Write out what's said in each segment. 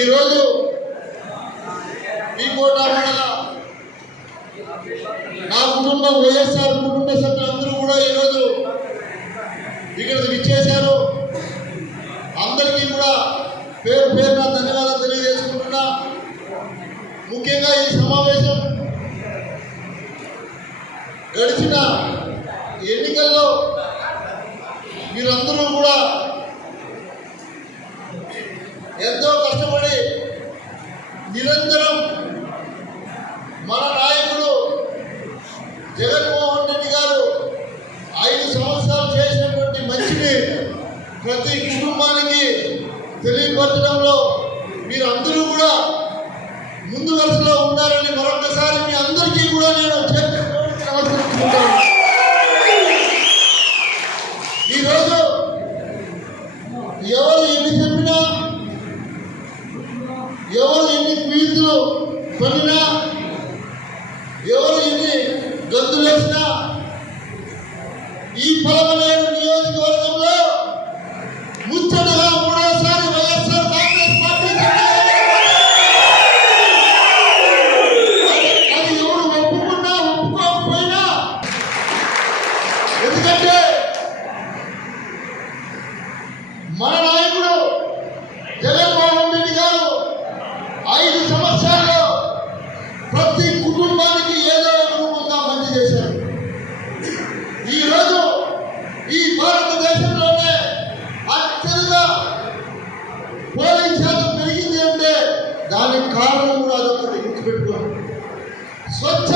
ఈరోజు మీ కోటా మండల నా కుటుంబం వైఎస్ఆర్ కుటుంబ సభ్యులందరూ కూడా ఈరోజు ఇక్కడ విచ్చేశారు. అందరికీ కూడా పేరు పేరున ధన్యవాదాలు తెలియజేసుకుంటున్నా. ముఖ్యంగా ఈ సమావేశం గడిచిన ఎన్నికల్లో మీరందరూ కూడా ఎంతో చెప్తున్నాం మన నాయకుడు జగన్మోహన్ రెడ్డి గారు ఐదు సంవత్సరాలు చేసినటువంటి మంచిని ప్రతి కుటుంబానికి తెలియపరచడంలో మీరు అందరూ కూడా దానికి కారణం కూడా అదొకటి గుర్తుపెట్టుకోండి స్వచ్ఛ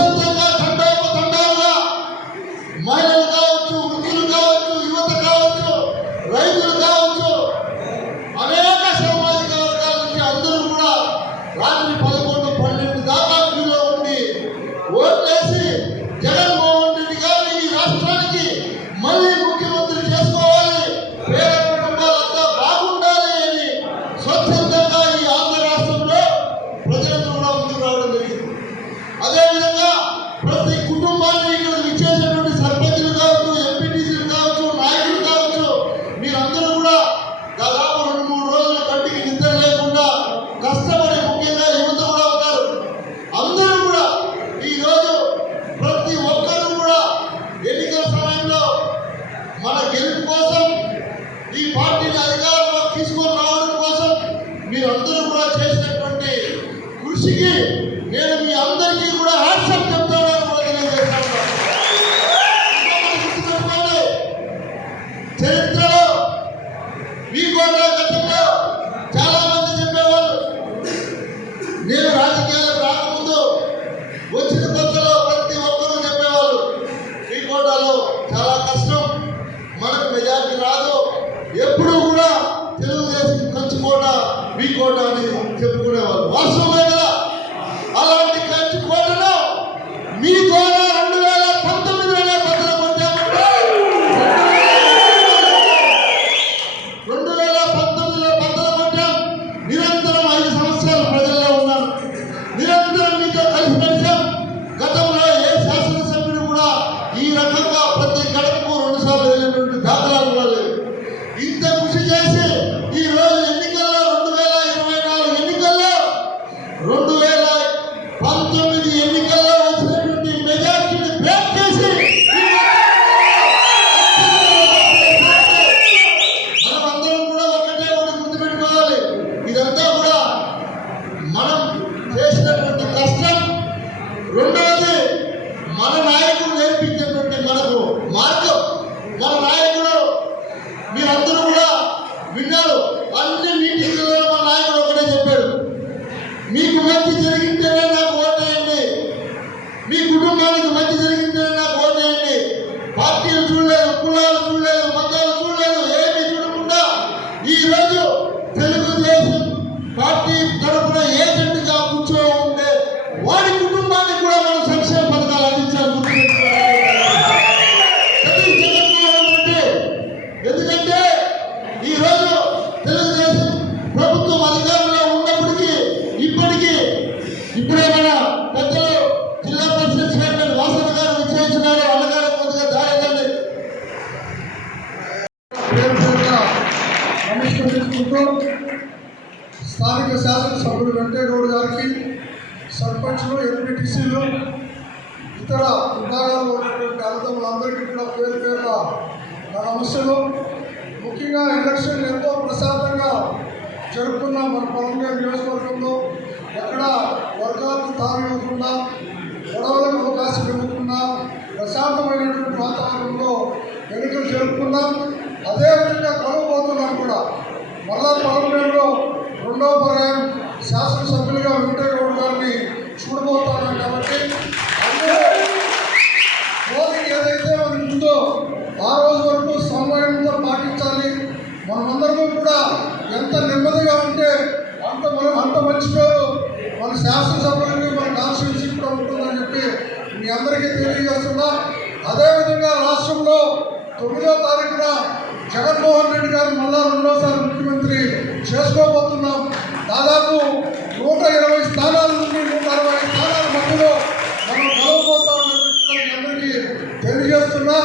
దీనికి నేను మీ అందరికీ కూడా హాస్యం చెప్తాను చరిత్రలో మీకు గతంలో చాలా మంది చెప్పేవాళ్ళు. నేను రాజకీయాలకు రాకముందు వచ్చిన కొత్తలో ప్రతి ఒక్కరూ చెప్పేవాళ్ళు. మీ కోటాలో చాలా కష్టం మనకు మెజార్టీ రాదు. ఎప్పుడూ కూడా తెలుగుదేశం ఖర్చు మీ కోట అని చెప్పుకునేవాళ్ళు. వాస్తవం తెలుగుదేశం పార్టీ తరఫున ఏజెంట్గా కూర్చో ఉంటే వాడి కుటుంబానికి కూడా మనం సంక్షేమ పథకాలు అందించాము ఎందుకంటే ప్రభుత్వం ఇప్పుడే సర్పంచ్లు ఎంపీటీసీలు ఇతర విభాగాల్లో ఉన్నటువంటి అన్నదమ్ములందరికీ కూడా పేరు పేరున నా నమస్సులు. ముఖ్యంగా ఎలక్షన్ ఎంతో ప్రశాంతంగా జరుపుకున్న మన పొలంగల్ నియోజకవర్గంలో ఎక్కడ వర్గాలకు తావివ్వకుండా గొడవలకు అవకాశం ఇవ్వకుండా ప్రశాంతమైనటువంటి వాతావరణంలో ఎన్నికలు జరుపుకున్నాం అదేవిధంగా కొనబోతున్నాం కూడా. మళ్ళా పొలంగల్లో రెండవ పర్యాయం శాసనసభ్యులుగా వెంకటగౌడ్ గారిని చూడబోతున్నాం కాబట్టి అందరూ ఏదైతే మనకు ఉందో ఆ రోజు వరకు సమన్వయంతో పాటించాలి. మనమందరము కూడా ఎంత నెమ్మదిగా ఉంటే అంత మనం అంత మంచి పేరు మన శాసనసభ్యులకి మన కాన్స్టిట్యూన్సీ కూడా ఉంటుందని చెప్పి మీ అందరికీ తెలియజేస్తున్నా. అదేవిధంగా రాష్ట్రంలో తొమ్మిదో తారీఖున జగన్మోహన్ రెడ్డి గారు మళ్ళా రెండోసారి ముఖ్యమంత్రి చేసుకోబోతున్నాం. దాదాపు నూట ఇరవై స్థానాల నుండి నూట అరవై స్థానాల మధ్యలో మనం గెలవబోతామని చెప్పి మీ అందరికీ తెలియజేస్తున్నా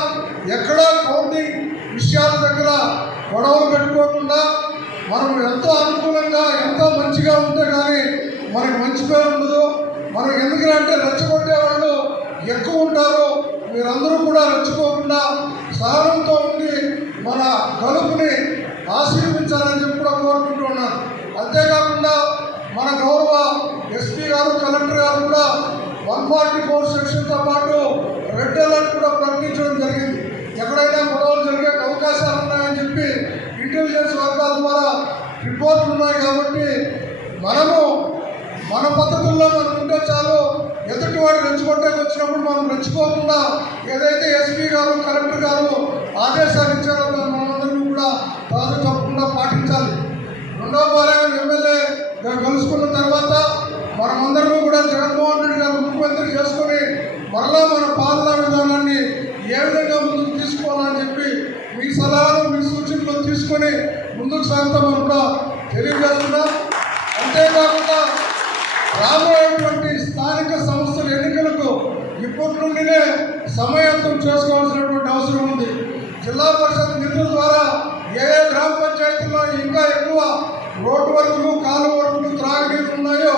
ఎక్కడా కౌంటింగ్ విషయాల దగ్గర గొడవలు పెట్టుకోకుండా మనం ఎంతో అనుకూలంగా ఎంతో మంచిగా ఉంటే కానీ మనకి మంచి పేరు ఉండదు. మనం ఎందుకంటే రెచ్చగొట్టే వాళ్ళు ఎక్కువ ఉంటారు. మీరందరూ కూడా రెచ్చుకోకుండా సహనంతో ఉండి మన గలుపుని ఆశీర్వించాలని చెప్పి కూడా కోరుకుంటున్నాను అంతేకాకుండా మన గౌరవ ఎస్పీ గారు కలెక్టర్ గారు కూడా వన్ ఫార్టీ ఫోర్ సెక్షన్తో పాటు రెడ్ అలర్ట్ కూడా ప్రకటించడం జరిగింది. ఎక్కడైనా గొడవలు జరిగే అవకాశాలు ఉన్నాయని చెప్పి ఇంటెలిజెన్స్ వర్గాల ద్వారా రిపోర్ట్లు ఉన్నాయి కాబట్టి మనము మన పద్ధతుల్లో మనం ఉంటే చాలు ఎదుటి వాడు వచ్చినప్పుడు మనం రెచ్చుకోకుండా ఏదైతే ఎస్పీ గారు కలెక్టర్ గారు ఆదేశాలు ఇచ్చారో దాన్ని మనందరినీ కూడా తాజు తప్పకుండా పాటించాలి. రెండవ పాలెం ఎమ్మెల్యే కలుసుకున్న తర్వాత మనమందరము కూడా జగన్మోహన్ రెడ్డి గారు ముఖ్యమంత్రి చేసుకొని మరలా మన పాలనా విధానాన్ని ఏ విధంగా ముందుకు తీసుకోవాలని చెప్పి మీ సలహాలు మీ తీసుకొని ముందుకు సాగుతామని కూడా. తెలియజేస్తున్నా అంతేకాకుండా రాబోయేటువంటి స్థానిక సంస్థల ఎన్నికలకు ఇప్పటి నుండినే సమయంతం చేసుకోవాల్సినటువంటి అవసరం ఉంది. జిల్లా పరిషత్ నిధుల ద్వారా ఏ ఏ గ్రామ పంచాయతీల్లో ఇంకా ఎక్కువ రోడ్డు వర్కులు కాలువ వర్కులు త్రాగునీరు ఉన్నాయో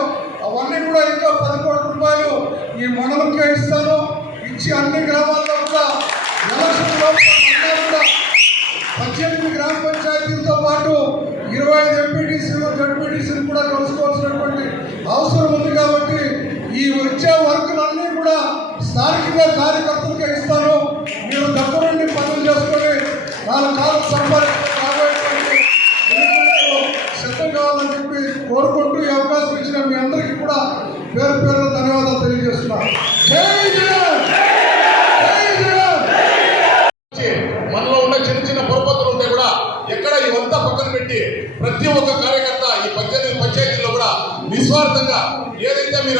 అవన్నీ కూడా ఇంకా పది కోట్ల రూపాయలు ఈ మండలంకే ఇస్తాను. ఇచ్చి అన్ని గ్రామాల్లో కూడా ఎలక్షన్ లోపల కూడా పద్దెనిమిది గ్రామ పంచాయతీలతో పాటు ఇరవై ఐదు ఎంపీటీసీలు జడ్పీటీసీలు కూడా కలుసుకోవాల్సినటువంటి అవసరం ఉంది కాబట్టి ఈ వచ్చే వర్కులన్నీ కూడా స్థానికంగా కార్యకర్తలకే ఇస్తాను. మీరు దగ్గరుండి పనులు చేసుకొని నాలుగు కాలం సంపాదించుకొని సిద్ధం కావాలని చెప్పి కోరుకుంటూ ఈ అవకాశం ఇచ్చిన మీ అందరికీ కూడా పేరు పేరు ధన్యవాదాలు తెలియజేస్తున్నాను.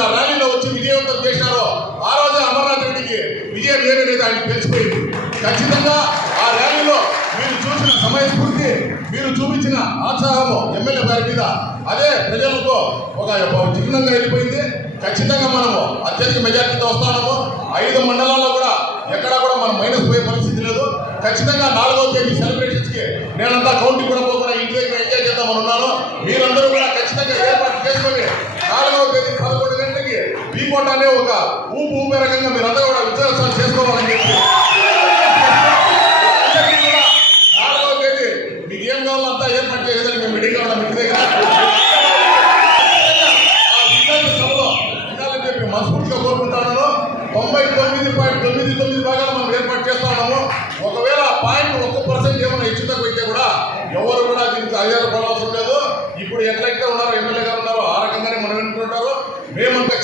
ఆ ర్యాలీలో వచ్చి విజయవంతం చేశారో ఆ రోజు అమర్నాథ్ రెడ్డికి విజయం ఏదనేది ఆయన తెలిసిపోయింది. ఖచ్చితంగా ఆ ర్యాలీలో మీరు చూసిన సమయస్ఫూర్తి మీరు చూపించిన ఆత్సాహము ఎమ్మెల్యే గారి మీద. అదే ప్రజలకు ఒక చిహ్నంగా వెళ్ళిపోయింది. ఖచ్చితంగా మనము అత్యధిక మెజార్టీతో వస్తున్నాము ఐదు మండలాల్లో కూడా ఎక్కడా కూడా మనం మైనస్ పోయే పరిస్థితి లేదు. ఖచ్చితంగా నాలుగో తేదీ సెలబ్రేషన్స్కి నేనంతా కౌంటింగ్ కూడా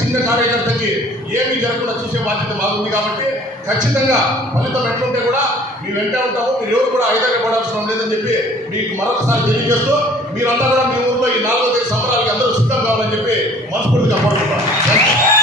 చిన్న కార్యకర్తకి ఏమీ జరగకుండా చూసే బాధ్యత బాగుంది కాబట్టి ఖచ్చితంగా ఫలితం ఎట్లుంటే కూడా మీ వెంట ఉంటాము మీరు ఎవరు కూడా ఆధారపడాల్సిన లేదని చెప్పి మీకు మరొకసారి తెలియజేస్తూ మీరంతా కూడా మీ ఊర్లో ఈ నాలుగో తేదీ సంబరాలకి అందరూ సిద్ధం కావాలని చెప్పి మనస్ఫూర్తిగా కోరుకుంటాం